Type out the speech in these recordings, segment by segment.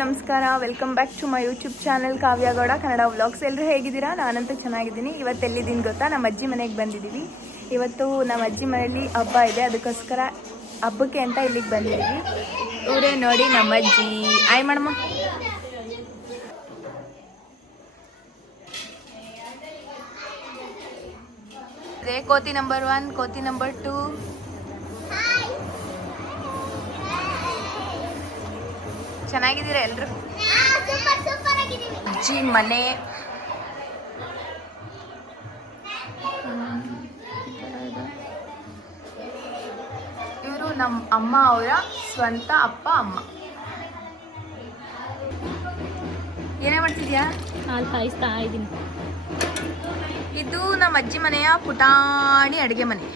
ನಮಸ್ಕಾರ, welcome back to my YouTube channel Kavya Gowda Kannada vlogs. ಎಲ್ಲರೂ ಹೇಗಿದ್ದೀರಾ? ನಾನಂತೂ ಚೆನ್ನಾಗಿದ್ದೀನಿ. ಇವತ್ತು ಎಲ್ಲಿದ್ದೀನಿ ಗೊತ್ತಾ? ನಮ್ಮ ಅಜ್ಜಿ ಮನೆಗೆ ಬಂದಿದ್ದೀವಿ. ಇವತ್ತು ನಮ್ಮ ಅಜ್ಜಿ ಮನೆಯಲ್ಲಿ ಹಬ್ಬ ಇದೆ, ಅದಕ್ಕೋಸ್ಕರ ಹಬ್ಬಕ್ಕೆ ಅಂತ ಇಲ್ಲಿಗೆ ಬಂದಿದ್ದೀವಿ. ಇವರೇ ನೋಡಿ ನಮ್ಮ ಅಜ್ಜಿ. ಆಯ್ ಮಾಡಮ್ಮ. ಅದೇ ಕೋತಿ ನಂಬರ್ 1, ಕೋತಿ ನಂಬರ್ 2. ಚೆನ್ನಾಗಿದ್ದೀರಾ ಎಲ್ರು? ಅಜ್ಜಿ ಮನೆ ಇವರು ನಮ್ಮ ಅಮ್ಮ ಅವರ ಸ್ವಂತ ಅಪ್ಪ ಅಮ್ಮ. ಏನೇ ಮಾಡ್ತಿದ್ಯಾ? ಹಾಲು ಕಾಯಿಸ್ತಾ ಇದ್ದೀನಿ. ಇದು ನಮ್ಮ ಅಜ್ಜಿ ಮನೆಯ ಪುಟಾಣಿ ಅಡುಗೆ ಮನೆ.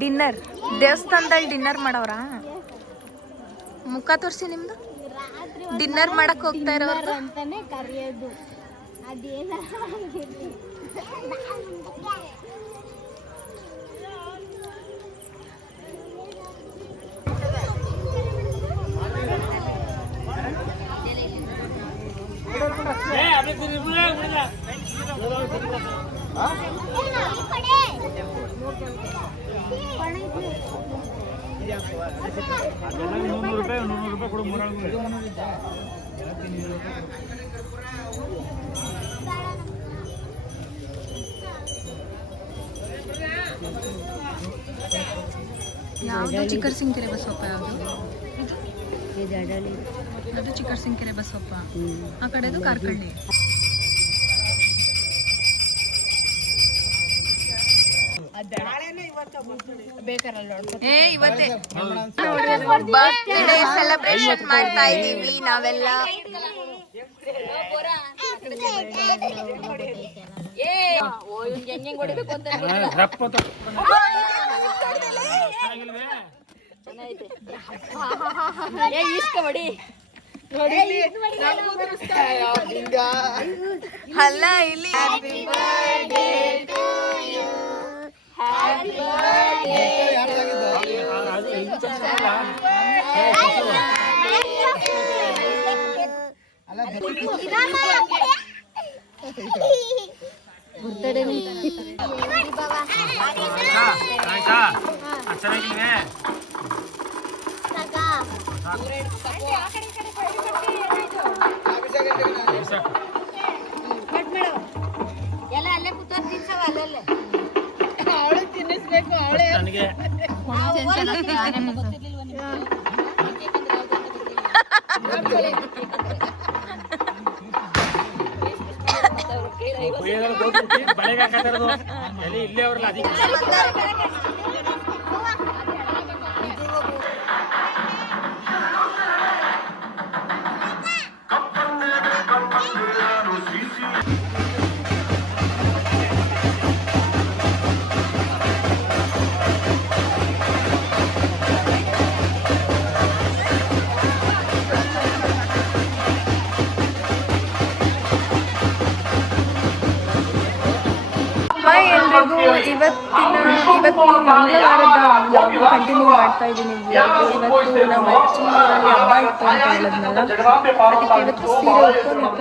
ಡಿನ್ನರ್, ದೇವಸ್ಥಾನದಲ್ಲಿ ಡಿನ್ನರ್ ಮಾಡವ್ರ? ಮುಖ ತೋರಿಸಿ ನಿಮ್ದು. ಡಿನ್ನರ್ ಮಾಡಕ್ ಹೋಗ್ತಾ ಇರೋದು ಅಂತಾನೆ ಕರೆಯೋದು. ಅದೇನ ಯಾವುದು? ಚಿಕ್ಕರಸಿಂಕೆರೆ ಬಸವಪ್ಪ. ಯಾವುದು ಅದು? ಚಿಕ್ಕರಸಿಂಕೆರೆ ಬಸವಪ್ಪ. ಆ ಕಡೆದು ಕಾರ್ಕಳ್ಳಿ. ಇವತ್ತೇ ಬರ್ತ್ಡೇ ಸೆಲೆಬ್ರೇಷನ್ ಮಾಡ್ತಾ ಇದೀವಿ ನಾವೆಲ್ಲ. ಅಲ್ಲ ಇಲ್ಲಿ happy birthday to you, happy birthday ಎಲ್ಲ ಅಲ್ಲೇ ಕೂತ್ಕೊಂಡು ತಿನ್ಸವ. ಅಲ್ಲೇ ಅವಳು ತಿನ್ನಿಸ್ಬೇಕು. ಅವಳೇ ಇಲ್ಲೇ ಅವ್ರಲ್ಲ ಅದಕ್ಕೆ ಇವತ್ತು ಮಂಗಳವಾರದ ಕಂಟಿನ್ಯೂ ಮಾಡ್ತಾ ಇದ್ದೀನಿ. ಇವತ್ತು ನಮ್ಮ ಅಜ್ಜಿ ಊರಲ್ಲಿ ಹಬ್ಬ ಇತ್ತು ಅಂತ ಹೇಳಿದ್ನಲ್ಲ, ಅದಕ್ಕೆ ಇವತ್ತು ಸೀರೆ ಉಟ್ಕೊಂಡು ರೆಡಿ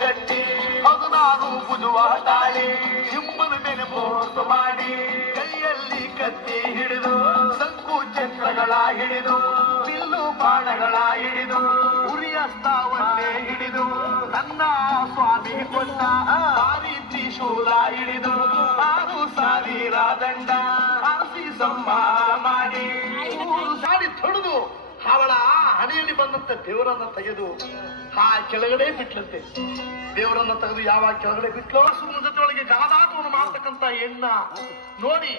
ಕಟ್ಟಿ ಅದು ನಾನು ಬುಧವಾತಾಳಿ ಸಿಂಹದ ಮೇಲೆ ಮೋಸ ಮಾಡಿ ಕೈಯಲ್ಲಿ ಕತ್ತಿ ಹಿಡಿದು ಸಂಕು ಚಕ್ರಗಳ ಹಿಡಿದು ಬಿಲ್ಲು ಬಾಣಗಳ ಹಿಡಿದು ಉರಿಯಸ್ತಾವನ್ನೇ ಹಿಡಿದು ನನ್ನ ಸ್ವಾಮಿ ಕೊಟ್ಟ ಸಾರಿ ತ್ರಿಶೂಲ ಹಿಡಿದು 6,000 ದಂಡ ಆರಿಸಿ ಸಂಹಾರ ಮಾಡಿ ಸಾರಿ ತೊಳೆದು ಅವಳ ಹಣೆಯಲ್ಲಿ ಬಂದಂತ ದೇವರನ್ನ ತೆಗೆದು ಆ ಕೆಳಗಡೆ ಬಿಟ್ಲಂತೆ. ದೇವರನ್ನ ತೆಗೆದು ಯಾವಾಗ ಕೆಳಗಡೆ ಬಿಟ್ಲೋ ಸುಮ್ಮದೊಳಗೆ ಗಾದಾಟವನ್ನು ಮಾಡ್ತಕ್ಕಂತ ಹೆಣ್ಣ ನೋಡಿ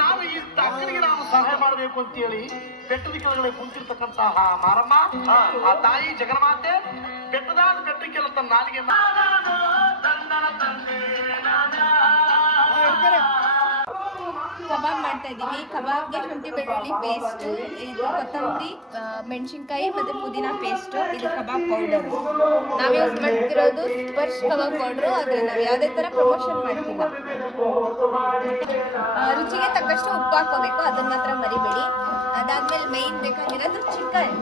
ನಾವು ಈ ಅಕ್ಕನಿಗೆ ನಾನು ಸಹಾಯ ಮಾಡಬೇಕು ಅಂತ ಹೇಳಿ ಬೆಟ್ಟದ ಕೆಳಗಡೆ ಕುಂತಿರ್ತಕ್ಕಂತ ಮಾರಮ್ಮ, ಆ ತಾಯಿ ಜಗನ್ಮಾತೆ ಬೆಟ್ಟದಾದ ಬೆಟ್ಟಕ್ಕೆಲ್ಲ ತನ್ನ ನಾಲಿಗೆ ಕಬಾಬ್ ಮಾಡ್ತಾ ಮಾಡ್ತಾ ಇದೀವಿ. ಕಬಾಬ್ಗೆ ಶುಂಠಿ ಬೆಳ್ಳುಳ್ಳಿ ಪೇಸ್ಟ್, ಇದು ಕೊತ್ತಂಬರಿ, ಮೆಣಸಿನ್ಕಾಯಿ ಮತ್ತೆ ಪುದೀನ ಪೇಸ್ಟ್, ಇದು ಕಬಾಬ್ ಪೌಡರ್. ನಾವು ಯೂಸ್ ಮಾಡ್ತಿರೋದು ಸ್ಪರ್ಶ್ ಕಬಾಬ್ ಪೌಡ್ರು. ಆದರೆ ನಾವು ಯಾವುದೇ ಥರ ಪ್ರಮೋಷನ್ ಮಾಡ್ತಿಲ್ಲ. ರುಚಿಗೆ ತಕ್ಕಷ್ಟು ಉಪ್ಪು ಹಾಕೋಬೇಕು, ಅದನ್ನ ಮಾತ್ರ ಮರಿಬೇಡಿ. ಅದಾದ್ಮೇಲೆ ಮೈನ್ ಬೇಕಾಗಿರೋದು ಚಿಕನ್.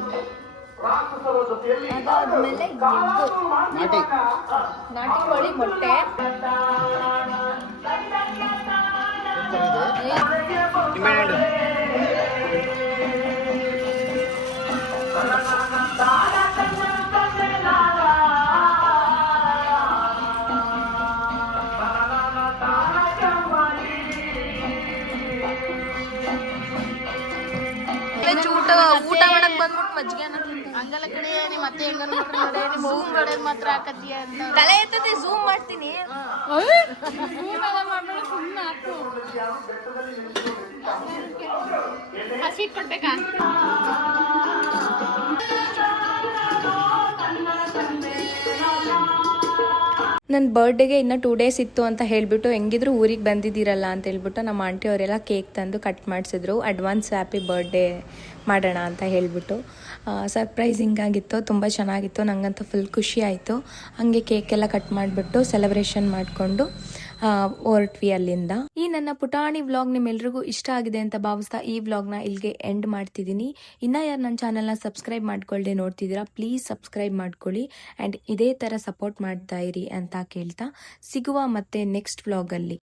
ಅದಾದ್ಮೇಲೆ ಎಗ್ಗು, ನಾಟಿ ಕೋಳಿ ಮೊಟ್ಟೆ, ಊಟ ಮಾಡಕ್ ಬಂದ್ಬಿಟ್ಟು ಮಜ್ಜಿಗೆ ಹಂಗಲ್ಲ ಕಡೆ ನಿಮ್ಮ ಅತ್ತೆ ಹೆಂಗಾರ ನೋಡಿ ನಿಮ್ಮ ಹೂವು ಕಡೆ ಮಾತ್ರ ಹಾಕತ್ತೀಯ ಅಂತ ತಲೆ ಎತ್ತದೆ ಝೂಮ್ ಮಾಡ್ತೀನಿ. ಸುಮ್ಮನೆ ಹಾಕು ಹಸಿ ಕೊಡ್ಬೇಕಾ? ನನ್ನ ಬರ್ಡೇಗೆ ಇನ್ನು 2 ಡೇಸ್ ಇತ್ತು ಅಂತ ಹೇಳಿಬಿಟ್ಟು ಹೆಂಗಿದ್ರು ಊರಿಗೆ ಬಂದಿದ್ದೀರಲ್ಲ ಅಂತ ಹೇಳ್ಬಿಟ್ಟು ನಮ್ಮ ಆಂಟಿ ಅವರೆಲ್ಲ ಕೇಕ್ ತಂದು ಕಟ್ ಮಾಡಿಸಿದ್ರು. ಅಡ್ವಾನ್ಸ್ ಹ್ಯಾಪಿ ಬರ್ಡೇ ಮಾಡೋಣ ಅಂತ ಹೇಳಿಬಿಟ್ಟು ಸರ್ಪ್ರೈಸಿಂಗ್ ಆಗಿತ್ತು, ತುಂಬ ಚೆನ್ನಾಗಿತ್ತು. ನನಗಂತೂ ಫುಲ್ ಖುಷಿ ಆಯಿತು. ಹಾಗೆ ಕೇಕೆಲ್ಲ ಕಟ್ ಮಾಡಿಬಿಟ್ಟು ಸೆಲೆಬ್ರೇಷನ್ ಮಾಡಿಕೊಂಡು ಹೊರಟ್ವಿ ಅಲ್ಲಿಂದ. ಈ ನನ್ನ ಪುಟಾಣಿ ವ್ಲಾಗ್ ನಿಮ್ಮೆಲ್ರಿಗೂ ಇಷ್ಟ ಆಗಿದೆ ಅಂತ ಭಾವಿಸ್ತಾ ಈ ವ್ಲಾಗ್ನ ಇಲ್ಲಿಗೆ ಎಂಡ್ ಮಾಡ್ತಿದ್ದೀನಿ. ಇನ್ನು ಯಾರು ನನ್ನ ಚಾನಲ್ನ ಸಬ್ಸ್ಕ್ರೈಬ್ ಮಾಡ್ಕೊಳ್ಳದೆ ನೋಡ್ತಿದ್ದೀರಾ, ಪ್ಲೀಸ್ ಸಬ್ಸ್ಕ್ರೈಬ್ ಮಾಡ್ಕೊಳ್ಳಿ ಆ್ಯಂಡ್ ಇದೇ ಥರ ಸಪೋರ್ಟ್ ಮಾಡ್ತಾ ಇರಿ ಅಂತ ಕೇಳ್ತಾ ಸಿಗುವ ಮತ್ತೆ ನೆಕ್ಸ್ಟ್ ವ್ಲಾಗಲ್ಲಿ.